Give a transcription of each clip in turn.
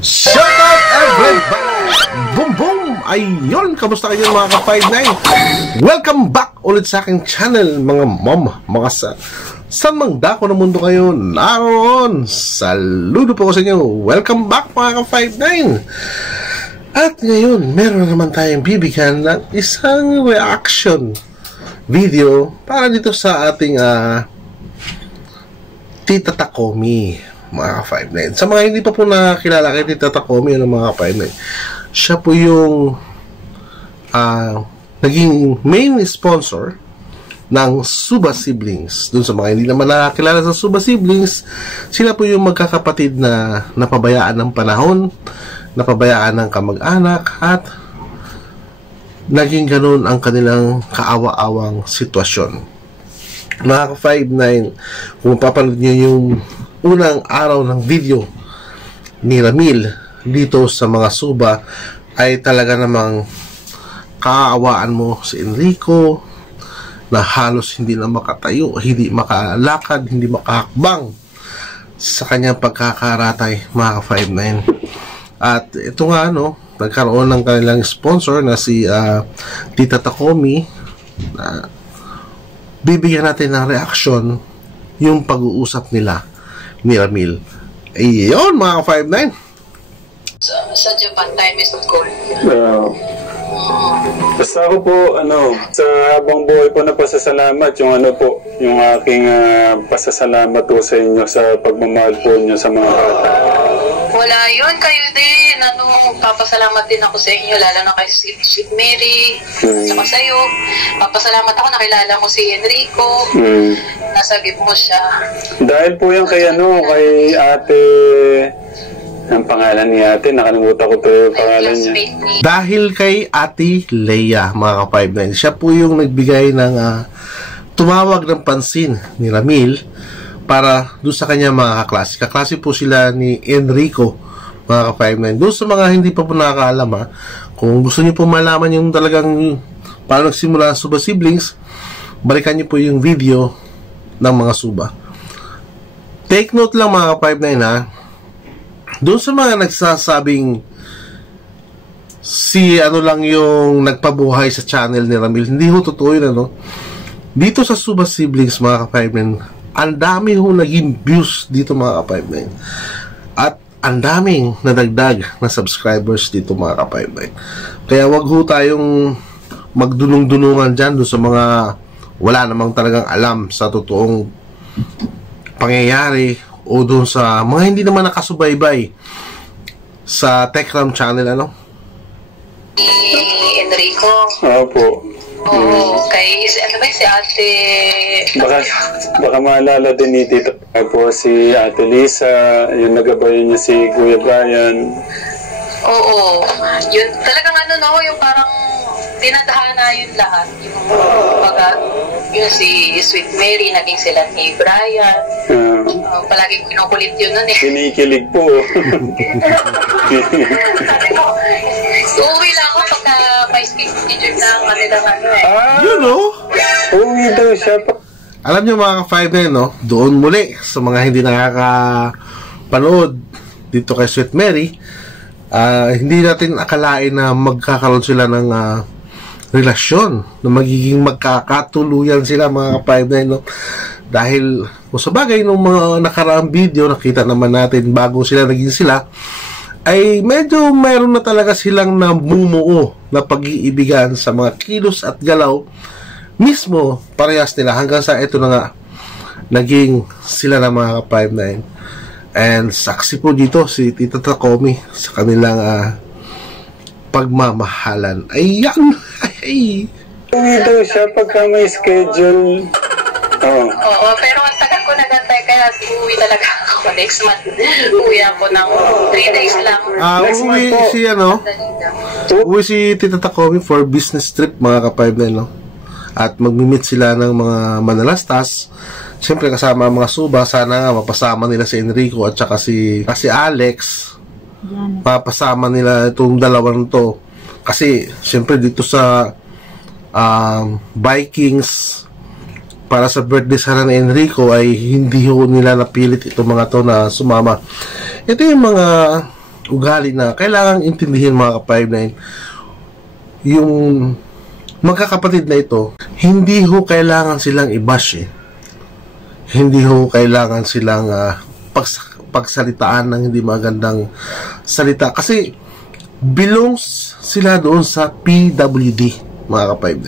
Shout out everybody! Boom boom! Ayun, kamusta kayo mga ka-59? Welcome back ulit sa aking channel mga mom, mga saan mang dako ng mundo kayo naroon. Saludo po ko sa inyo. Welcome back mga ka-59. At ngayon, meron naman tayong bibigyan ng isang reaction video para dito sa ating Tita Takomi, mga ka-59. Sa mga hindi pa po nakakilala kay Tita Takomi, mga ka-59, siya po yung naging main sponsor ng Suba Siblings. Dun sa mga hindi naman nakakilala sa Suba Siblings, sila po yung magkakapatid na napabayaan ng panahon, napabayaan ng kamag-anak, at naging ganun ang kanilang kaawa-awang sitwasyon. Mga ka-59, kung papanood nyo yung unang araw ng video ni Ramil dito sa mga Suba, ay talaga namang kaawaan mo si Enrico na halos hindi na makatayo, hindi makalakad, hindi makahakbang sa kanyang pagkakaratay, mga ka-59. At ito nga, nagkaroon ng kanilang sponsor na si Tita Takomi. Bibigyan natin ng reaksyon yung pag-uusap nila ni Ramil. Ayun, mga ka-59. Sa Japan, time is cold. Basta ako po, sa habang buhay po na pasasalamat, yung aking pasasalamat po sa inyo sa pagmamahal po niyo sa mga bata. Wala yun, kayo din. Papasalamat din ako sa inyo, lalo na kay Sweet Mary, saka sa'yo. Papasalamat ako, nakilala mo si Enrico, nasagip mo siya. Dahil po yan kay ate, ang pangalan ni ate, nakalimutan ko to yung pangalan niya. Dahil kay Ate Leia, mga ka-59, siya po yung nagbigay ng tumawag ng pansin ni Ramil para doon sa kanya mga kaklase. Kaklase po sila ni Enrico, mga ka-59. Doon sa mga hindi pa po nakakaalam, kung gusto niyo po malaman yung talagang paano nagsimula Suba Siblings, balikan niyo po yung video ng mga Suba. Take note lang, mga ka-59, doon sa mga nagsasabing si lang yung nagpabuhay sa channel ni Ramil, hindi ho totoo yun, dito sa Suba Siblings, mga ka-59, ang dami ho naging views dito, mga ka-59, at ang daming nadagdag na subscribers dito, mga ka-59. Kaya wag ho tayong magdunong-dunungan dyan doon sa mga wala namang talagang alam sa totoong pangyayari, o doon sa mga hindi naman nakasubaybay sa Techram channel, Enrico. Opo. Kay si ate... Baka maalala din ni Tita po si Ate Lisa, yung nagabayan niya si Kuya Brian. Oo. Yun, talagang yung parang dinadahana yun lahat. Yung si Sweet Mary, naging sila ni Brian. Palaging kinukulit yun nun eh. Kinikilig po. Sabi ko, uuwi lang ako pagka may schedule na kanilang Uuwi daw siya pa. Alam nyo, mga ka-59, doon muli sa mga hindi nakakapanood dito kay Sweet Mary, hindi natin akalain na magkakaroon sila ng relasyon, na magiging magkakatuluyan sila, mga ka-59, dahil sa bagay nung mga nakaraang video, nakita naman natin bago sila naging sila, ay medyo mayroon na talaga silang namumuo na pag-iibigan sa mga kilos at galaw mismo parehas nila, hanggang sa ito na nga naging sila na, mga ka-59. And saksi po dito si Tita Takomi sa kanilang pagmamahalan. Ayan! Ay! Uwi daw siya pagka may schedule. Oo, pero ang tagal ko nagantay, kaya uwi talaga ako next month. Uwi ako ng 3 days lang. Uwi si Tita Takomi for business trip, mga ka-59, at magmi-meet sila ng mga manalastas. Siyempre kasama ang mga Suba. Sana nga mapasama nila si Enrico at saka si Alex. Mapasama nila itong dalawang to. Kasi siyempre dito sa Vikings, para sa birthday sana ni Enrico, ay hindi ho nila napilit itong mga to na sumama. Ito yung mga ugali na kailangan intindihin mga ka-5-9. Yung magkakapatid na ito, hindi ho kailangan silang i-bash eh. Hindi ho kailangan silang pagsalitaan ng hindi magandang salita. Kasi belongs sila doon sa PWD, mga ka-5-9.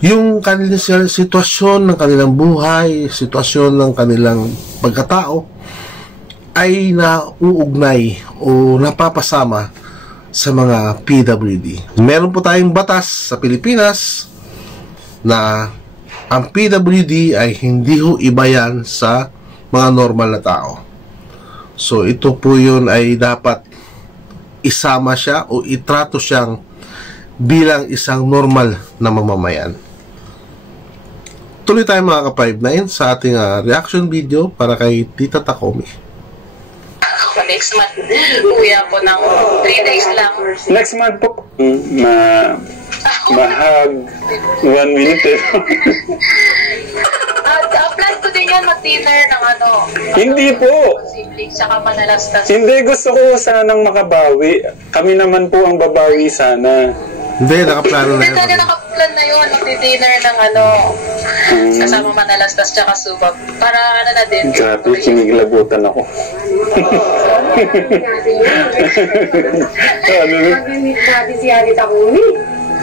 Yung kanilang sitwasyon ng kanilang buhay, sitwasyon ng kanilang pagkatao ay nauugnay o napapasama sa mga PWD. Meron po tayong batas sa Pilipinas na ang PWD ay hindi ho iba yan sa mga normal na tao. So ito po yun ay dapat isama siya o itrato siyang bilang isang normal na mamamayan. Tuloy tayo mga ka-5-9 sa ating reaction video para kay Tita Takomi. Next month, uwi ako ng 3 days lang. Next month po. Mahag 1 minute eh. Plan ko din yan mag-dinner ng Hindi po. Sibling, saka manalastas. Hindi, gusto ko sanang makabawi. Kami naman po ang babawi sana. Hindi, nakaplano na Hindi talaga nakaplan na yun. Mag-dinner ng kasama manalastas tsaka subab. Para na din. Grabe, kiniglabutan ako.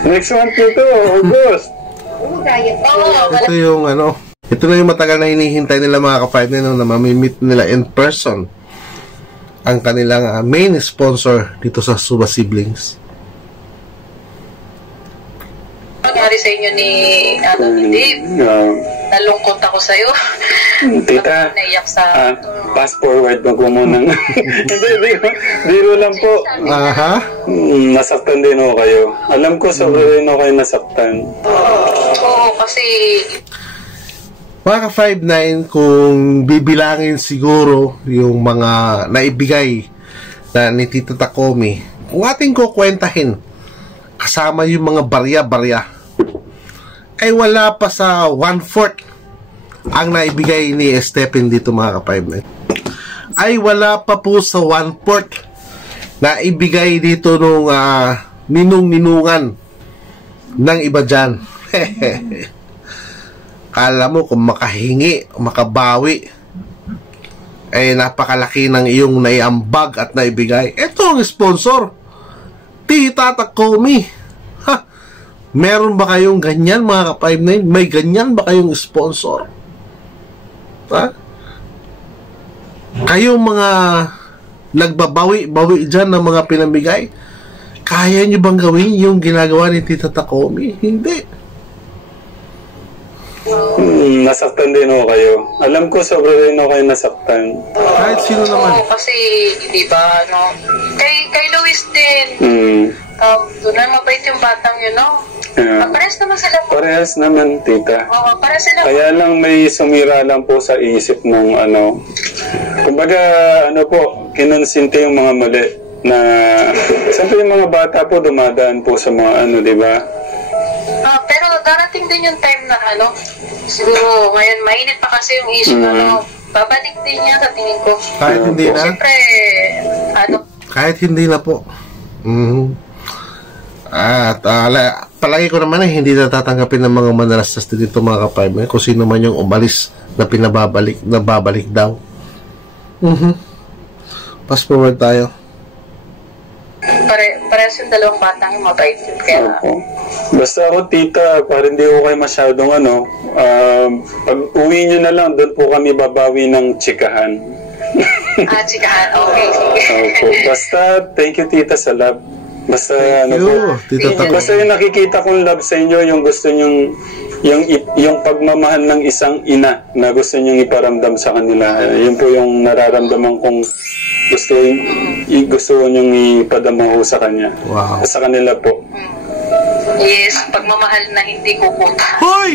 Next month ito, August. Ito yung ito na yung matagal na hinihintay nila mga ka-5-9 na mamimit nila in person ang kanilang main sponsor dito sa Suba Siblings. Nangyari sa inyo ni Dave. Nalungkot ako sa'yo. Tita, naiyak sa pass forward mo muna. Hindi, biro lang po. Aha. Nasaktan din ako kayo. Alam ko, sobra rin ako kayo nasaktan. Oo, kasi mga ka-5-9, kung bibilangin siguro yung mga naibigay na ni Tita Takomi, kung ating kukwentahin kasama yung mga barya-barya, ay wala pa sa 1/4 ang naibigay ni Stephen dito mga ka-5-9. Ay wala pa po sa 1/4 na ibigay dito nung ninung-ninungan ng iba dyan. Kala mo kung makahingi, makabawi, ay napakalaki ng iyong naiambag at naibigay. Ito ang sponsor, Tita Takomi. Meron ba kayong ganyan mga ka-5-9? May ganyan ba kayong sponsor? Kayong mga nagbabawi-bawi dyan ng mga pinamigay, kaya nyo bang gawin yung ginagawa ni Tita Takomi? Hindi. Nasaktan din ako kayo. Alam ko, sobra rin ako kayo nasaktan. Kahit sino naman. Kasi, di ba, kay Luis din, doon na mabait yung batang yun, parehas naman sila po. Parehas naman, tita. Oo, parehas sila. Kaya lang may sumira lang po sa isip ng kumbaga, po, kinonsinti yung mga mali na, siyempre yung mga bata po dumadaan po sa mga di ba? Pero darating din yung time na siguro ngayon mainit pa kasi yung issue babalik din niya sa tingin ko. Kahit hindi na? Siyempre, kahit hindi na po. At palagi ko naman hindi natatanggapin ng mga manalastas dito mga ka-5-9 kung sino man yung umalis na babalik daw. Fast forward tayo. Parehas yung dalawang batang yung mabait yun. Kaya basta ako, tita, para hindi ko kayo masyadong pag uwi nyo na lang, doon po kami babawi ng tsikahan. Tsikahan, okay, sige. Basta, thank you, tita, sa love. Basta, basta yung nakikita kong love sa inyo, yung gusto nyong, yung pagmamahal ng isang ina na gusto nyong iparamdam sa kanila. Yun po yung nararamdaman kong gusto nyong ipadama ho sa kanya. Wow. Sa kanila po. Yes, pagmamahal na hindi kukuta. Hoy!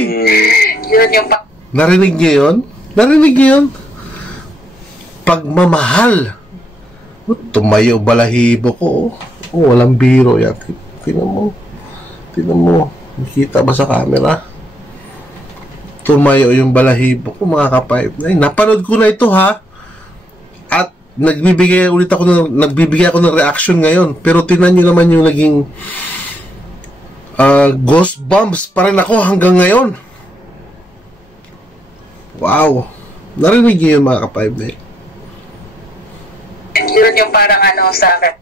Yun yung Narinig niyo yun? Narinig niyo yun? Pagmamahal. Tumayo balahibo ko. Walang biro yan. Tingnan mo. Nakita ba sa camera? Tumayo yung balahibo ko mga ka-5-9. Napanood ko na ito ha. At nagbibigay ako ng reaction ngayon. Pero tinan nyo naman yung naging ghost bumps pa rin ako hanggang ngayon. Wow. Narinig niyo yun, mga ka-5 na Yun yung parang sa akin.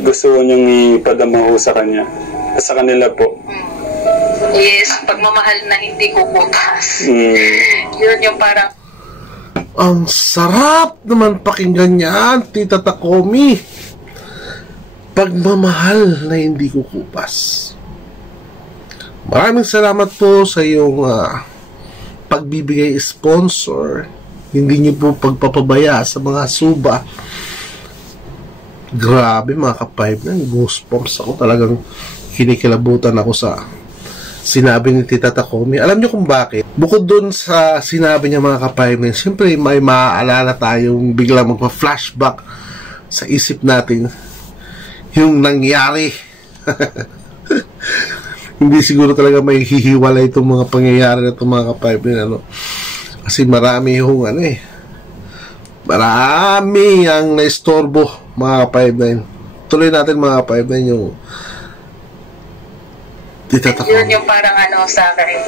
Gusto niyong ipadama sa kanya. Sa kanila po. Yes, pagmamahal na hindi kukupas. Yun yung parang... Ang sarap naman pakinggan yan, Tita Takomi. Pagmamahal na hindi kukupas. Maraming salamat po sa iyong pagbibigay sponsor. Hindi niyo po pagpapabaya sa mga suba. Grabe, mga ka-5 na, goosebumps ako. Talagang kinikilabutan ako sa sinabi ni Tita Takomi. Alam niyo kung bakit? Bukod dun sa sinabi niya, mga ka-5 na, siyempre may maaalala tayong biglang magpa-flashback sa isip natin yung nangyari. Hindi siguro talaga may hihiwalay itong mga pangyayari na itong mga ka-5 na, kasi marami yung marami ang naistorbo, mga ka-5 na. Tuloy natin, mga ka-5 na, yung yun yung parang sa akin.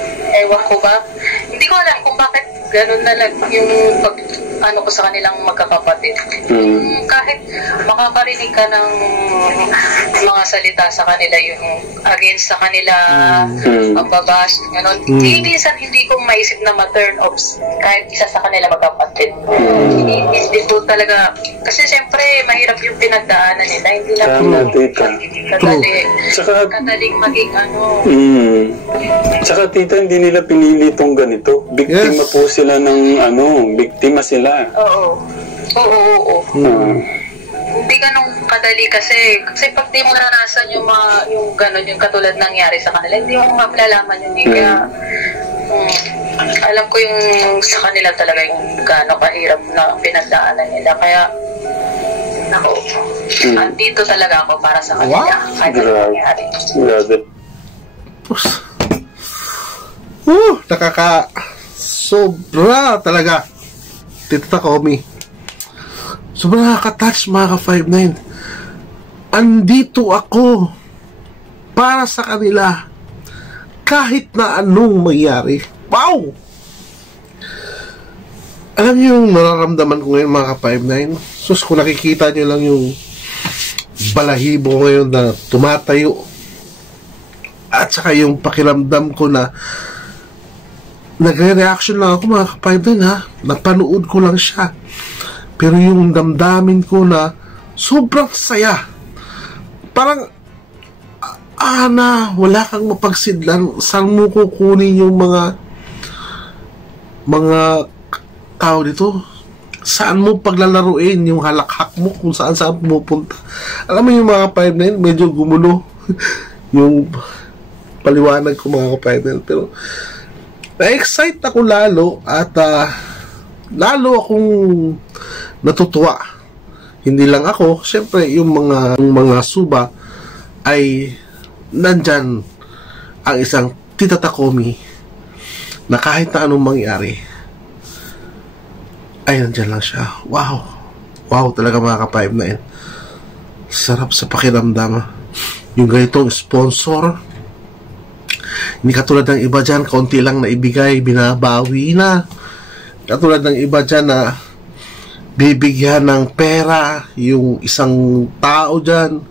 Ewan ko ba? Hindi ko alam kung bakit ganun na lang yung ko sa kanilang magkakapatid. Kahit makakarinig ka ng mga salita sa kanila, yung against sa kanila, pagbabash, gano'n. Minsan hindi ko maisip na ma-turn off kahit isa sa kanila magkapatid. Hindi ko talaga, kasi siyempre mahirap yung pinagdaanan nila. Hindi lang kadaling maging Tsaka tita, hindi nila pinili itong ganito. Biktima po sila ng biktima sila. Oo. Hindi ganun kadali kasi pag di mo naranasan yung gano'n, yung katulad nangyari sa kanila, hindi mo malalaman yun. Kaya alam ko yung sa kanila talaga yung gano'n kahirap na pinagdaanan nila. Kaya andito talaga ako para sa kanila. Grabe. Sobra talaga, Tita Takomi. Sobrang nakaka-touch, mga ka-5-9. Andito ako para sa kanila kahit na anong mangyari. Wow! Alam niyo yung nararamdaman ko ngayon, mga ka-5-9? Sus, kung nakikita niyo lang yung balahibo ngayon na tumatayo, at saka yung pakiramdam ko na nagre-reaction lang ako, mga ka-5-9, napanood ko lang siya. Pero yung damdamin ko na sobrang saya. Parang wala kang mapagsidlan. Saan mo kukunin yung mga tao dito? Saan mo paglalaruin yung halakhak mo, kung saan pumupunta? Alam mo yung mga ka-5-9, medyo gumulo yung paliwanag ko, mga ka-5-9. Pero na-excite ako lalo at lalo akong natutuwa. Hindi lang ako, syempre yung mga suba ay nandyan ang isang Tita Takomi na kahit na anong mangyari ay nandyan lang siya. Wow talaga, mga ka-5-9. Sarap sa pakiramdam yung ganitong sponsor. Hindi katulad ng iba dyan, kaunti lang na ibigay, binabawi na. Katulad ng iba dyan na bibigyan ng pera yung isang tao dyan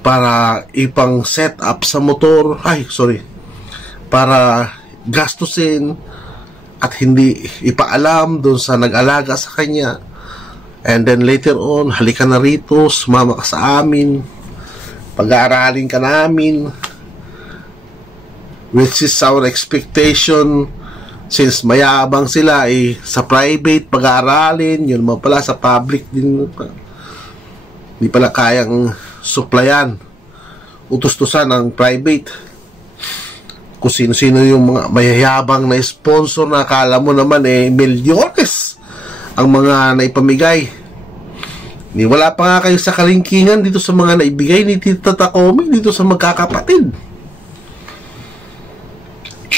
para ipang set up sa motor. Para gastusin at hindi ipaalam doon sa nag-alaga sa kanya. And then later on, halika na rito, sumama ka sa amin, pag-aaralin ka namin, which is our expectation. Since mayabang sila sa private pag-aaralin, yun naman pala sa public din, hindi pala kayang suplayan, utos-tusan ng private. Kung sino-sino yung mga mayayabang na sponsor na akala mo naman milyones ang mga naipamigay. Wala pa nga kayo sa kalingkingan dito sa mga naibigay ni Tita Takomi dito sa magkakapatid.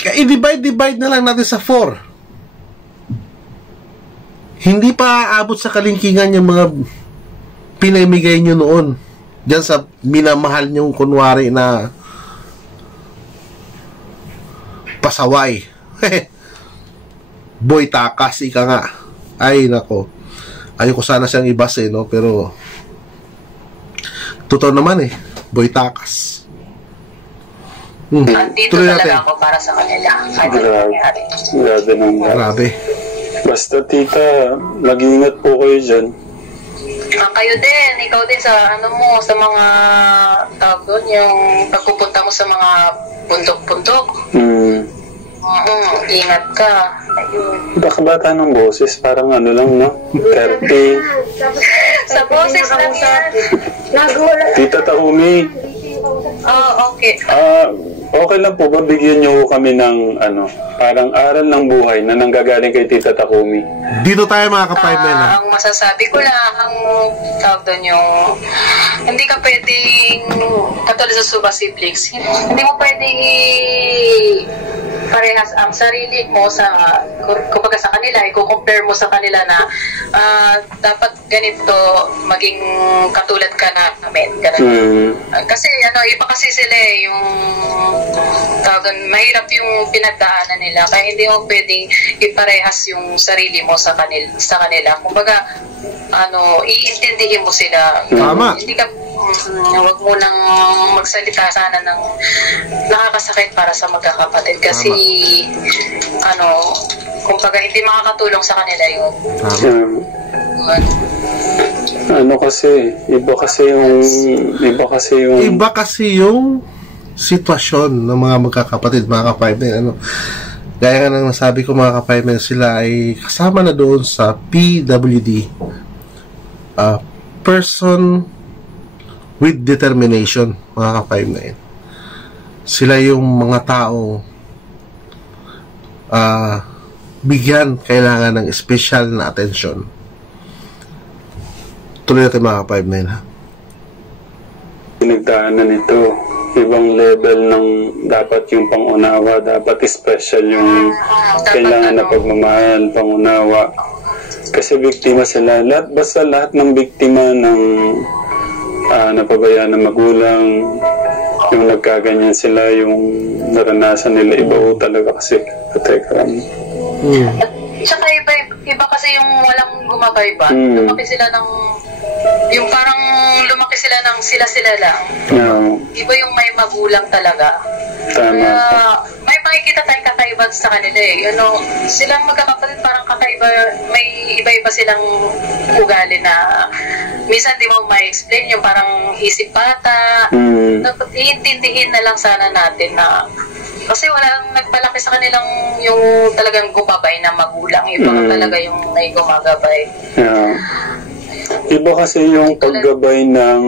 I-divide na lang natin sa 4. Hindi pa aabot sa kalingkingan yung mga pinamigay nyo noon dyan sa minamahal nyong kunwari na pasaway. Boy takas, ika nga. Ay nako, ayoko sana siyang ibase, no? Pero totoo naman boy takas. Dito talaga ako para sa kanila. Grabe. Basta tita, mag-ingat po kayo dyan. Kayo din, ikaw din sa sa mga tawag doon, yung pagpupunta mo sa mga bundok-bundok. Ingat ka. Ayun. Baka bata ng boses, parang lang, no? 30. Sa boses lang yan. Tita Takumi. Okay. Okay lang po ba bigyan niyo kami ng parang aral ng buhay na nanggagaling kay Tita Takumi? Dito tayo mga ka-5men. Ang masasabi ko lang, ang tawag doon yung hindi ka pwedeng katulad sa Suba siblings, hindi mo pwedeng parehas ang sarili mo sa kumbaga sa kanila, i-compare mo sa kanila na dapat ganito maging katulad ka namin. Kasi iba kasi sila yung tawagan, mahirap yung pinagdaanan nila, kaya hindi mo pwedeng iparehas yung sarili mo sa kanila. Kumbaga iintindihin mo sila. Tama. Hindi ka wag mo nang magsalita sana ng nakakasakit para sa magkakapatid kasi kumbaga hindi makakatulong sa kanila yun. Iba kasi yung sitwasyon ng mga magkakapatid, mga ka-5men. Gaya nga nang nasabi ko, mga ka-5men, sila ay kasama na doon sa PWD, person with determination, mga ka-5men. Sila yung mga taong bigyan kailangan ng special na atensyon. Tuloy natin, mga ka-5men, ha? Pinagdaanan ito, ibang level ng dapat yung pangunawa, dapat special yung kailangan na pagmamahal, pangunawa. Kasi biktima sila, basta lahat ng biktima ng napabayaan ng magulang, yung nagkaganyan sila, yung naranasan nila, iba talaga kasi katekram. Tsaka iba kasi yung walang gumabay ba? Lumaki sila ng yung parang lumaki sila ng sila lang. Iba yung may magulang talaga. Kaya may makikita tayong kakaiba sa kanila silang magkakapatid parang kakaiba, may iba-iba silang ugali na minsan di mo ma-explain, yung parang isip bata. Dapat iintindihin na lang sana natin na kasi walang nagpalaki sa kanilang yung talagang gumabay na magulang. Iba talaga yung may gumagabay. Iba kasi yung paggabay ng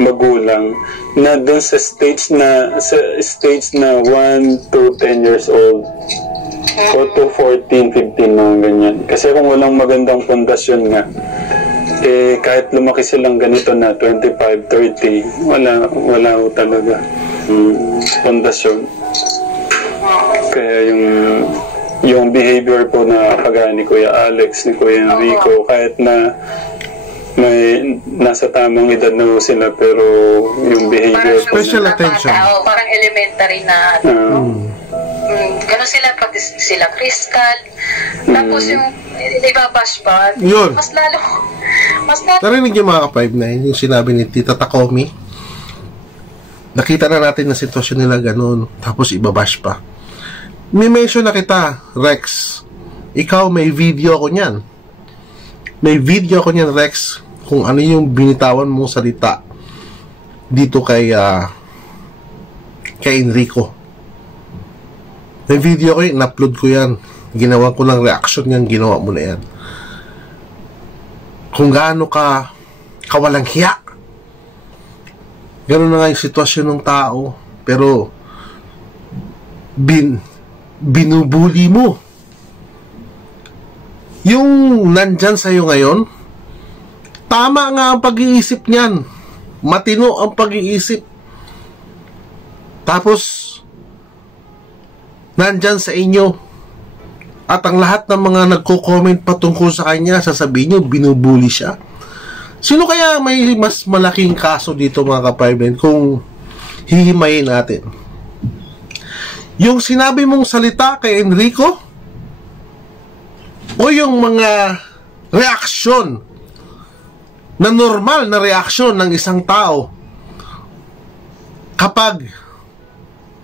magulang na doon sa stage na 1 to 10 years old o to 14, 15 mga ganyan. Kasi kung walang magandang pundasyon nga, kahit lumaki silang ganito na 25, 30, wala talaga pundasyon. Kaya yung behavior po na kagaya ni Kuya Alex, ni Kuya Enrico, kahit na may nasa tamang edad na sila, pero yung behavior special attention. Parang elementary na gano'n sila, pati sila Crystal. Tapos yung ibabash pa, yun. mas lalo narinig yung mga ka-5-9 yung sinabi ni Tita Takumi. Nakita na natin na sitwasyon nila ganun, tapos ibabash pa. May mention na kita, Rex, ikaw may video ko niyan. May video ko niyan, Rex, kung ano yung binitawan mong salita dito kay Enrico. May video ko yun, in-upload ko yan. Ginawa ko lang reaction yan, ginawa mo na yan. Kung gaano ka kawalang hiya. Ganun na nga yung sitwasyon ng tao, pero binubuli mo. Yung nandyan sa'yo ngayon, tama nga ang pag-iisip niyan. Matino ang pag-iisip. Tapos, nandyan sa inyo, At ang lahat ng mga nagko-comment patungkol sa kanya, sasabihin nyo, binubuli siya. Sino kaya may mas malaking kaso dito mga ka-5-9 kung hihimayin natin? Yung sinabi mong salita kay Enrico? O yung mga reaksyon na normal na reaksyon ng isang tao kapag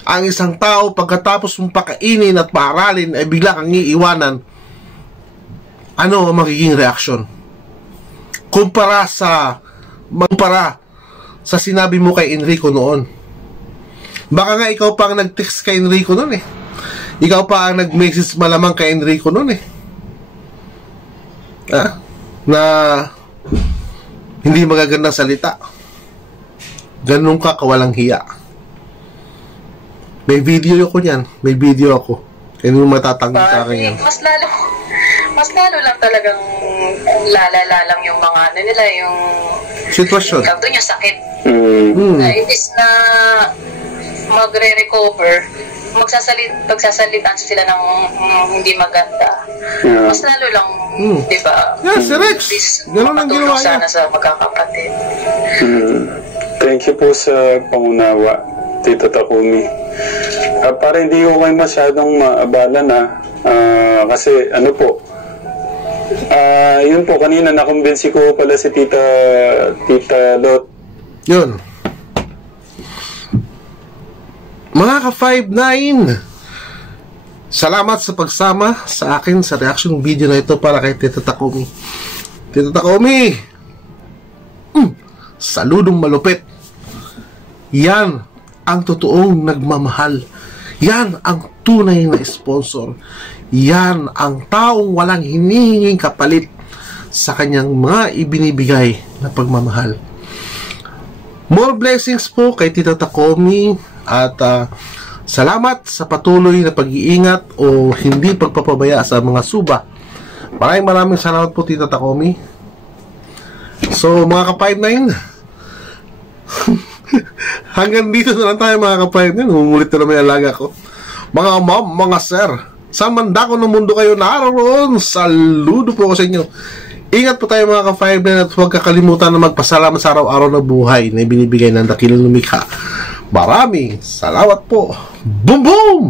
ang isang tao pagkatapos mong pakainin at paaralin ay bigla kang iiwanan, ano ang magiging reaksyon? Kumpara sa sinabi mo kay Enrico noon. Baka nga ikaw pa ang nag-text kay Enrico noon eh. Ikaw pa ang nag-message malamang kay Enrico noon eh. Na hindi magagandang salita. Ganun ka kawalang hiya. May video ko niyan. May video ako. Kaya nung matatanggi sa akin yan. Mas lalo lang talagang lalala lang yung mga ano nila, yung sitwasyon. Ito yung sakit. Na imbis na magre-recover, pagsasalitan sila ng hindi maganda. Mas lalo lang, di ba? Yeah, si Rex. Ganun ang ginawa niya. Sana sa magkakapatid. Thank you po sa pangunawa, Tita Takumi. Para hindi ko kayo masyadong maabala na kasi ano po, yun po, kanina nakumbinsi ko pala si Tita Lot. Yun. Mga ka-5-9, salamat sa pagsama sa akin sa reaction video na ito para kay Tita Takumi. Tita Takumi, saludong malupit. Yan ang totoong nagmamahal. Yan ang tunay na sponsor. Yan ang taong walang hinihinging kapalit sa kanyang mga ibinibigay na pagmamahal. More blessings po kay Tita Takumi at salamat sa patuloy na pag-iingat o hindi pagpapabaya sa mga suba. Maraming salamat po Tita Takumi. So mga ka-5-9, hanggang dito na lang tayo mga ka-5-9. Umulit na naman yung alaga ko. Mga ma'am, mga sir, sa mandako ng mundo kayo naroon, saludo po ako sa inyo. Ingat po tayo mga ka-5-9 at huwag kakalimutan na magpasalamat sa araw-araw na buhay na binibigay ng dakilang lumikha. Maraming salamat po. Boom boom!